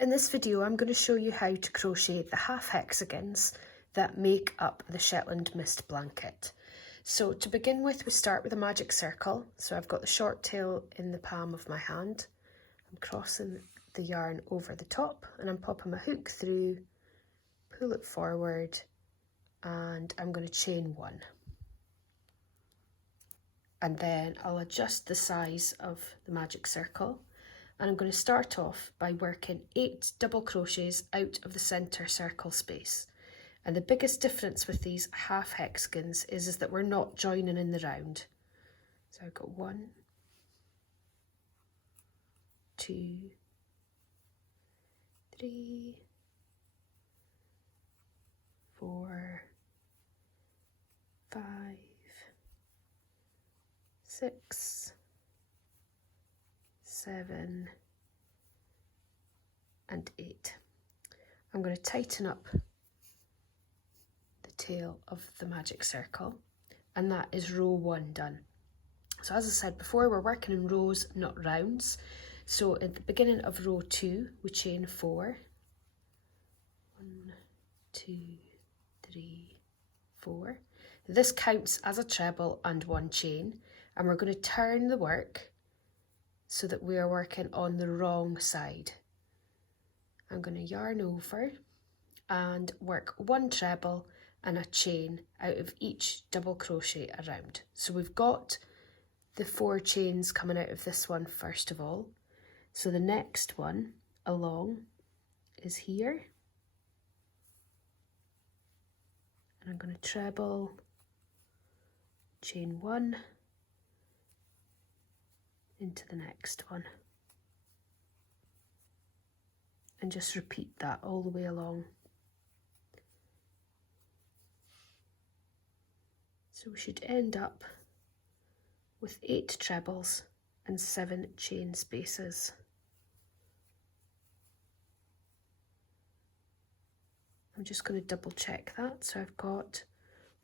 In this video I'm going to show you how to crochet the half hexagons that make up the Shetland mist blanket. So to begin with, we start with a magic circle. So I've got the short tail in the palm of my hand. I'm crossing the yarn over the top and I'm popping my hook through, pull it forward, and I'm going to chain one. And then I'll adjust the size of the magic circle. And I'm going to start off by working 8 double crochets out of the centre circle space. And the biggest difference with these half hexagons is that we're not joining in the round. So I've got 1, 2, 3, 4, 5, 6, 7 and 8. I'm going to tighten up the tail of the magic circle, and that is row 1 done. So as I said before, we're working in rows, not rounds. So at the beginning of row 2 we chain 4. 1, 2, 3, 4. This counts as a treble and 1 chain, and we're going to turn the work so that we are working on the wrong side. I'm going to yarn over and work 1 treble and a chain out of each double crochet around. So we've got the 4 chains coming out of this one first of all. So the next one along is here. And I'm going to treble, chain 1, into the next one, and just repeat that all the way along. So we should end up with 8 trebles and 7 chain spaces. I'm just going to double check that. So I've got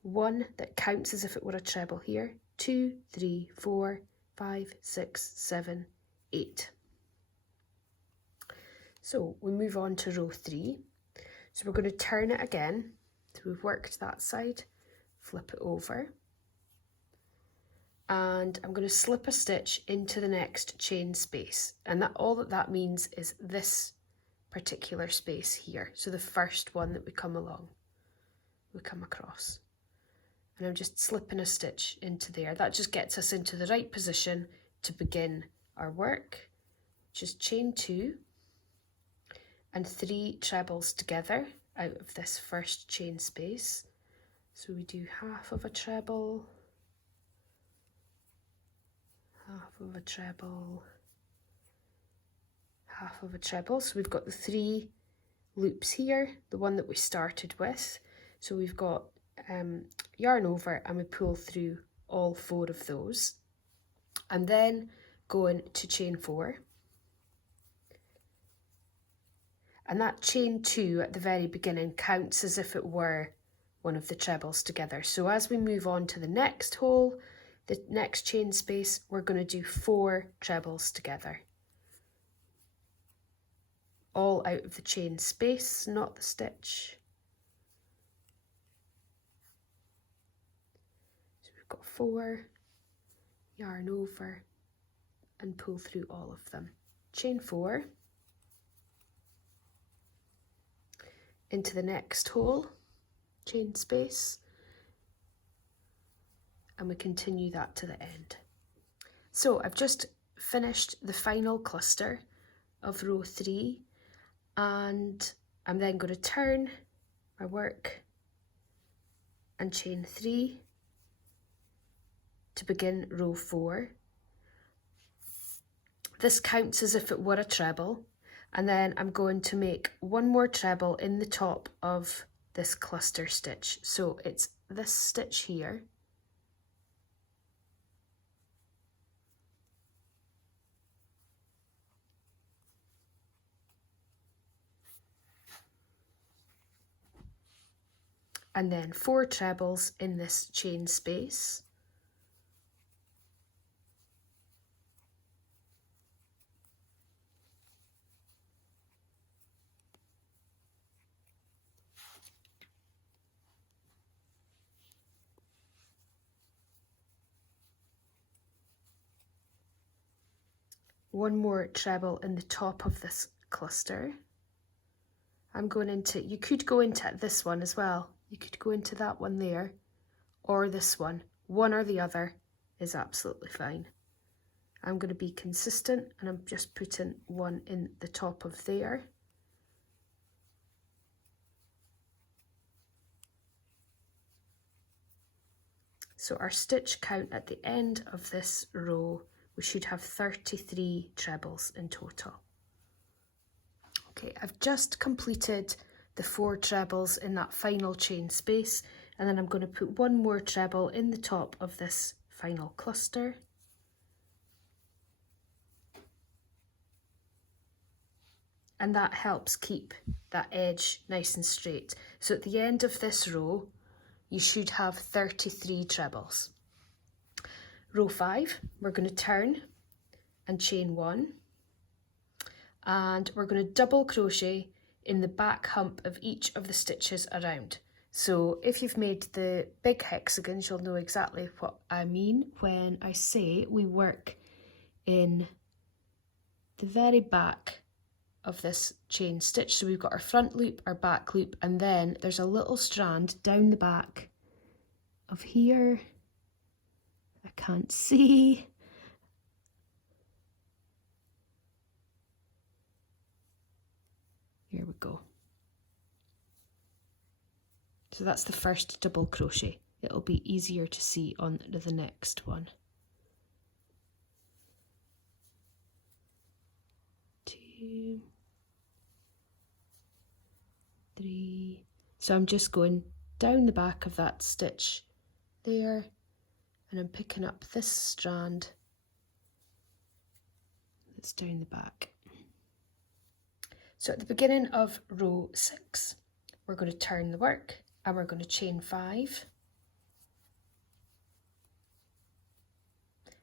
1 that counts as if it were a treble here, 2, 3, 4, 5, 6, 7, 8. So we move on to row 3. So we're going to turn it again. So we've worked that side, flip it over, and I'm going to slip a stitch into the next chain space. And that all that means is this particular space here. So the first one that we come across. And I'm just slipping a stitch into there. That just gets us into the right position to begin our work. Just chain 2 and 3 trebles together out of this first chain space. So we do half of a treble, half of a treble, half of a treble. So we've got the 3 loops here, the one that we started with. So we've got yarn over and we pull through all 4 of those, and then going to chain 4, and that chain 2 at the very beginning counts as if it were one of the trebles together. So as we move on to the next hole, the next chain space, we're going to do 4 trebles together, all out of the chain space, not the stitch. Got 4, yarn over and pull through all of them. Chain 4 into the next hole, chain space, and we continue that to the end. So I've just finished the final cluster of row 3, and I'm then going to turn my work and chain 3 to begin row 4. This counts as if it were a treble, and then I'm going to make 1 more treble in the top of this cluster stitch. So it's this stitch here, and then 4 trebles in this chain space, one more treble in the top of this cluster. I'm going into, you could go into this one as well. You could go into that one there or this one. One or the other is absolutely fine. I'm going to be consistent and I'm just putting one in the top of there. So our stitch count at the end of this row, we should have 33 trebles in total. Okay, I've just completed the 4 trebles in that final chain space, and then I'm going to put one more treble in the top of this final cluster. And that helps keep that edge nice and straight. So at the end of this row, you should have 33 trebles. Row 5, we're going to turn and chain 1. And we're going to double crochet in the back hump of each of the stitches around. So if you've made the big hexagons, you'll know exactly what I mean when I say we work in the very back of this chain stitch. So we've got our front loop, our back loop, and then there's a little strand down the back of here. I can't see. Here we go. So that's the first double crochet. It'll be easier to see on the next one. 2, 3. So I'm just going down the back of that stitch there, and I'm picking up this strand that's down the back. So at the beginning of row 6, we're going to turn the work and we're going to chain 5.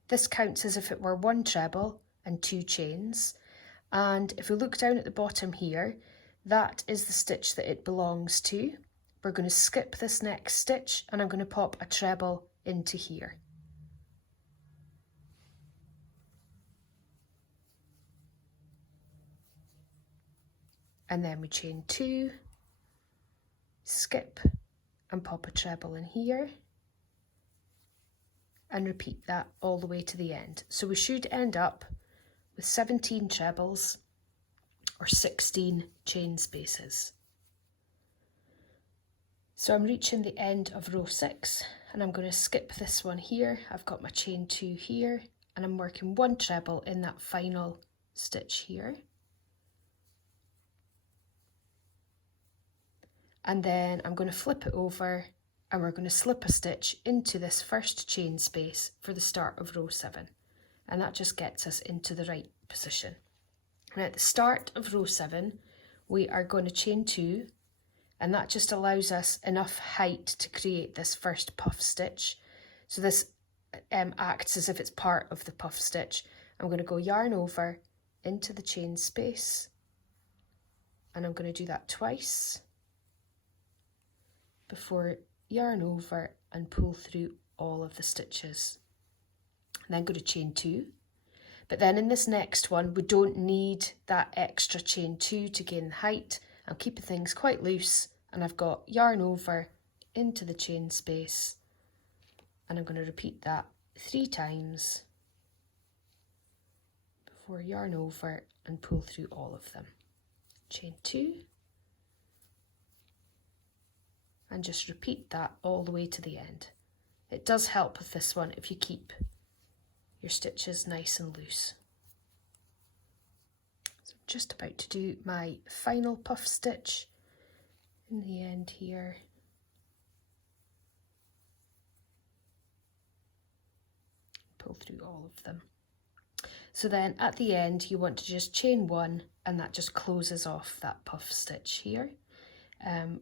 This counts as if it were 1 treble and 2 chains. And if we look down at the bottom here, that is the stitch that it belongs to. We're going to skip this next stitch and I'm going to pop a treble into here. And then we chain 2, skip and pop a treble in here, and repeat that all the way to the end. So we should end up with 17 trebles or 16 chain spaces. So I'm reaching the end of row 6 and I'm going to skip this one here. I've got my chain 2 here and I'm working 1 treble in that final stitch here. And then I'm going to flip it over and we're going to slip a stitch into this first chain space for the start of row 7. And that just gets us into the right position. And at the start of row 7, we are going to chain 2, and that just allows us enough height to create this first puff stitch. So this acts as if it's part of the puff stitch. I'm going to go yarn over into the chain space, and I'm going to do that twice before yarn over and pull through all of the stitches. And then go to chain 2. But then in this next one, we don't need that extra chain 2 to gain height. I'm keeping things quite loose, and I've got yarn over into the chain space, and I'm going to repeat that 3 times before yarn over and pull through all of them. Chain 2, and just repeat that all the way to the end. It does help with this one if you keep your stitches nice and loose. So I'm just about to do my final puff stitch in the end here. Pull through all of them. So then at the end you want to just chain 1, and that just closes off that puff stitch here.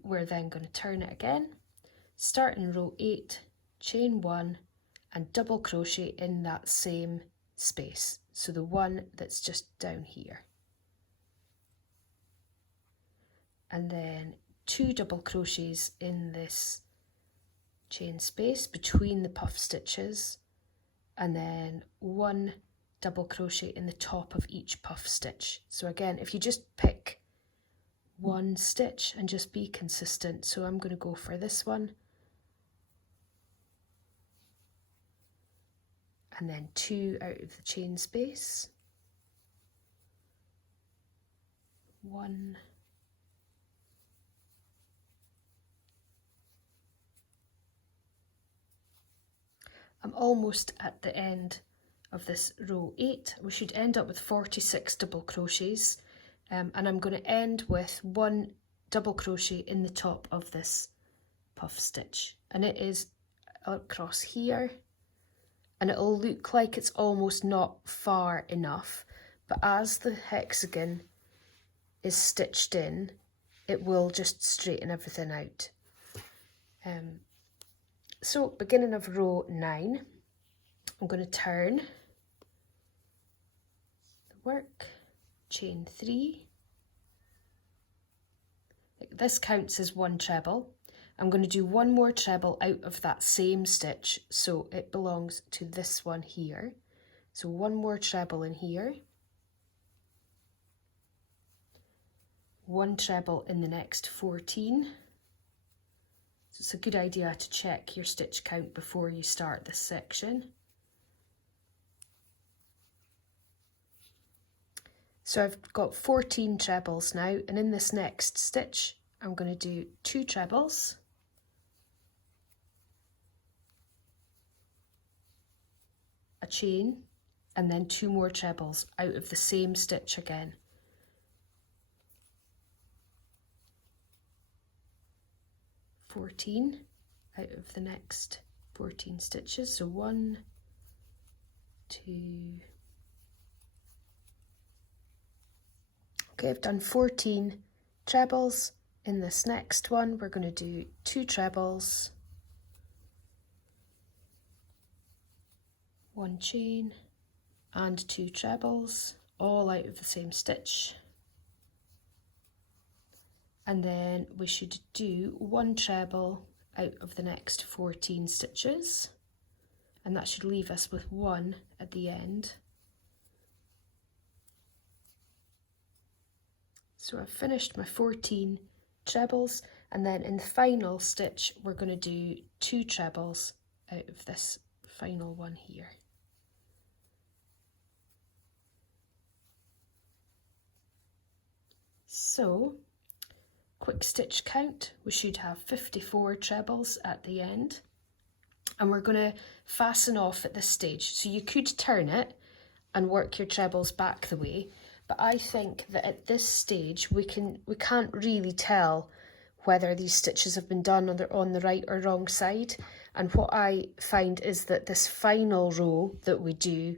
We're then going to turn it again, start in row 8, chain 1 and double crochet in that same space, so the one that's just down here, and then 2 double crochets in this chain space between the puff stitches, and then 1 double crochet in the top of each puff stitch. So again, if you just pick one stitch and just be consistent, so I'm going to go for this one, and then 2 out of the chain space, 1, I'm almost at the end of this row 8. We should end up with 46 double crochets, and I'm going to end with 1 double crochet in the top of this puff stitch, and it is across here, and it'll look like it's almost not far enough, but as the hexagon is stitched in, it will just straighten everything out. So beginning of row 9, I'm going to turn the work, chain 3. This counts as 1 treble. I'm going to do 1 more treble out of that same stitch, so it belongs to this one here. So 1 more treble in here, 1 treble in the next 14. So it's a good idea to check your stitch count before you start this section. So I've got 14 trebles now, and in this next stitch I'm going to do 2 trebles, a chain, and then 2 more trebles out of the same stitch again. Out of the next 14 stitches, so 1, 2, okay, I've done 14 trebles. In this next one we're going to do 2 trebles, 1 chain and 2 trebles, all out of the same stitch. And then we should do 1 treble out of the next 14 stitches, and that should leave us with 1 at the end. So I've finished my 14 trebles, and then in the final stitch we're going to do 2 trebles out of this final one here. So quick stitch count, we should have 54 trebles at the end, and we're going to fasten off at this stage. So you could turn it and work your trebles back the way, but I think that at this stage we can't really tell whether these stitches have been done on the right or wrong side. And what I find is that this final row that we do,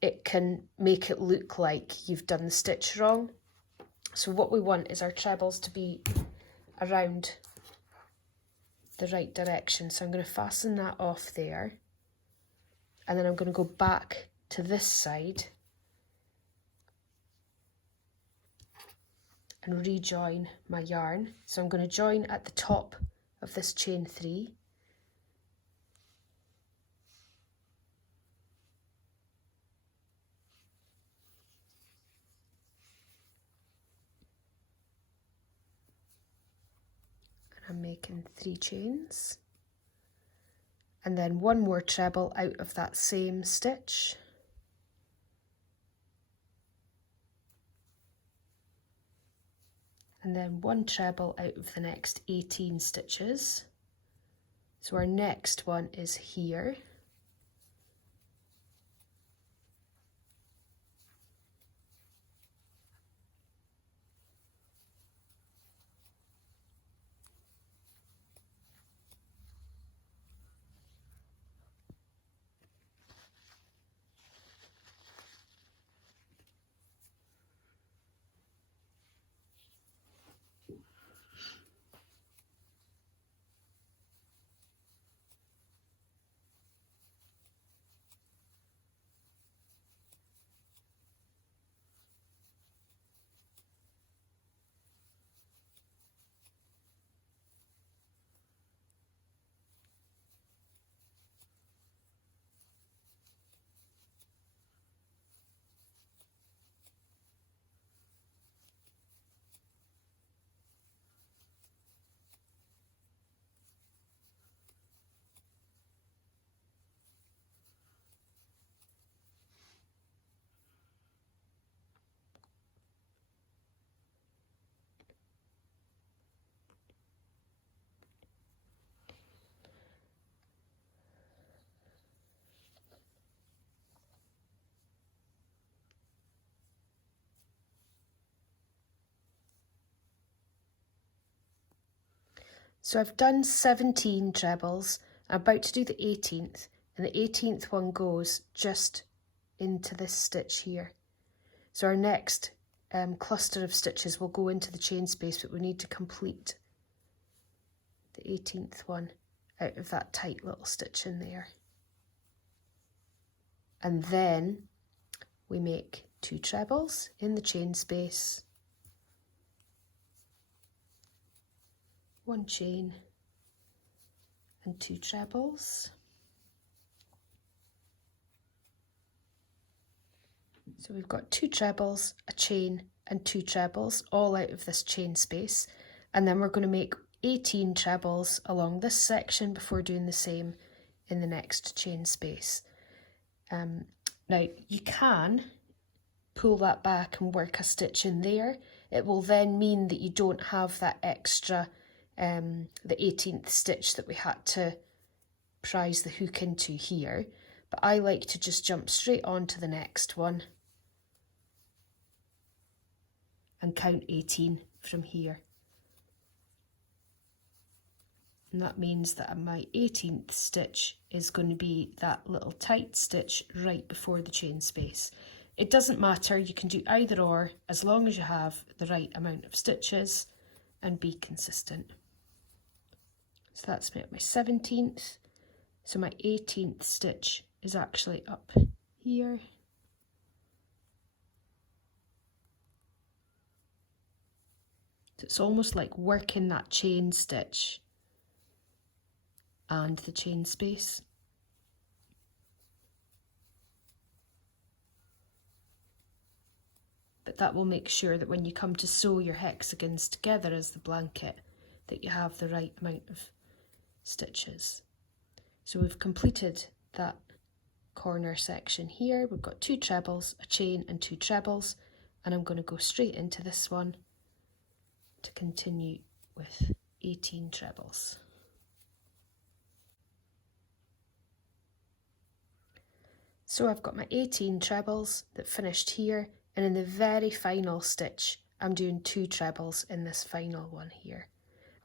it can make it look like you've done the stitch wrong. So what we want is our trebles to be around the right direction. So I'm going to fasten that off there, and then I'm going to go back to this side and rejoin my yarn. So I'm going to join at the top of this chain 3, I'm making 3 chains, and then 1 more treble out of that same stitch, and then 1 treble out of the next 18 stitches. So our next one is here. So I've done 17 trebles. I'm about to do the 18th, and the 18th one goes just into this stitch here. So our next cluster of stitches will go into the chain space, but we need to complete the 18th one out of that tight little stitch in there. And then we make 2 trebles in the chain space, 1 chain and 2 trebles. So we've got 2 trebles, a chain and 2 trebles all out of this chain space, and then we're going to make 18 trebles along this section before doing the same in the next chain space. Now you can pull that back and work a stitch in there. It will then mean that you don't have that extra the 18th stitch that we had to prise the hook into here, but I like to just jump straight on to the next one and count 18 from here. And that means that my 18th stitch is going to be that little tight stitch right before the chain space. It doesn't matter, you can do either or, as long as you have the right amount of stitches and be consistent. So that's my 17th. So my 18th stitch is actually up here. So it's almost like working that chain stitch and the chain space. But that will make sure that when you come to sew your hexagons together as the blanket, that you have the right amount of stitches. So we've completed that corner section here. We've got 2 trebles, a chain and 2 trebles, and I'm going to go straight into this one to continue with 18 trebles. So I've got my 18 trebles that finished here, and in the very final stitch I'm doing 2 trebles in this final one here.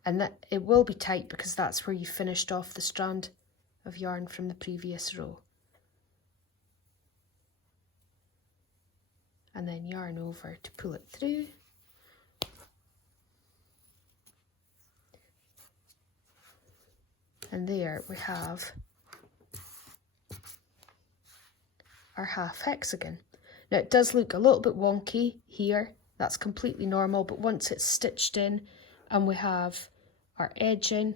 And that it will be tight because that's where you finished off the strand of yarn from the previous row. And then yarn over to pull it through. And there we have our half hexagon. Now it does look a little bit wonky here, that's completely normal, but once it's stitched in and we have our edging,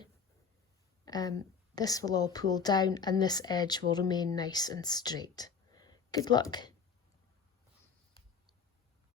this will all pull down and this edge will remain nice and straight. Good luck.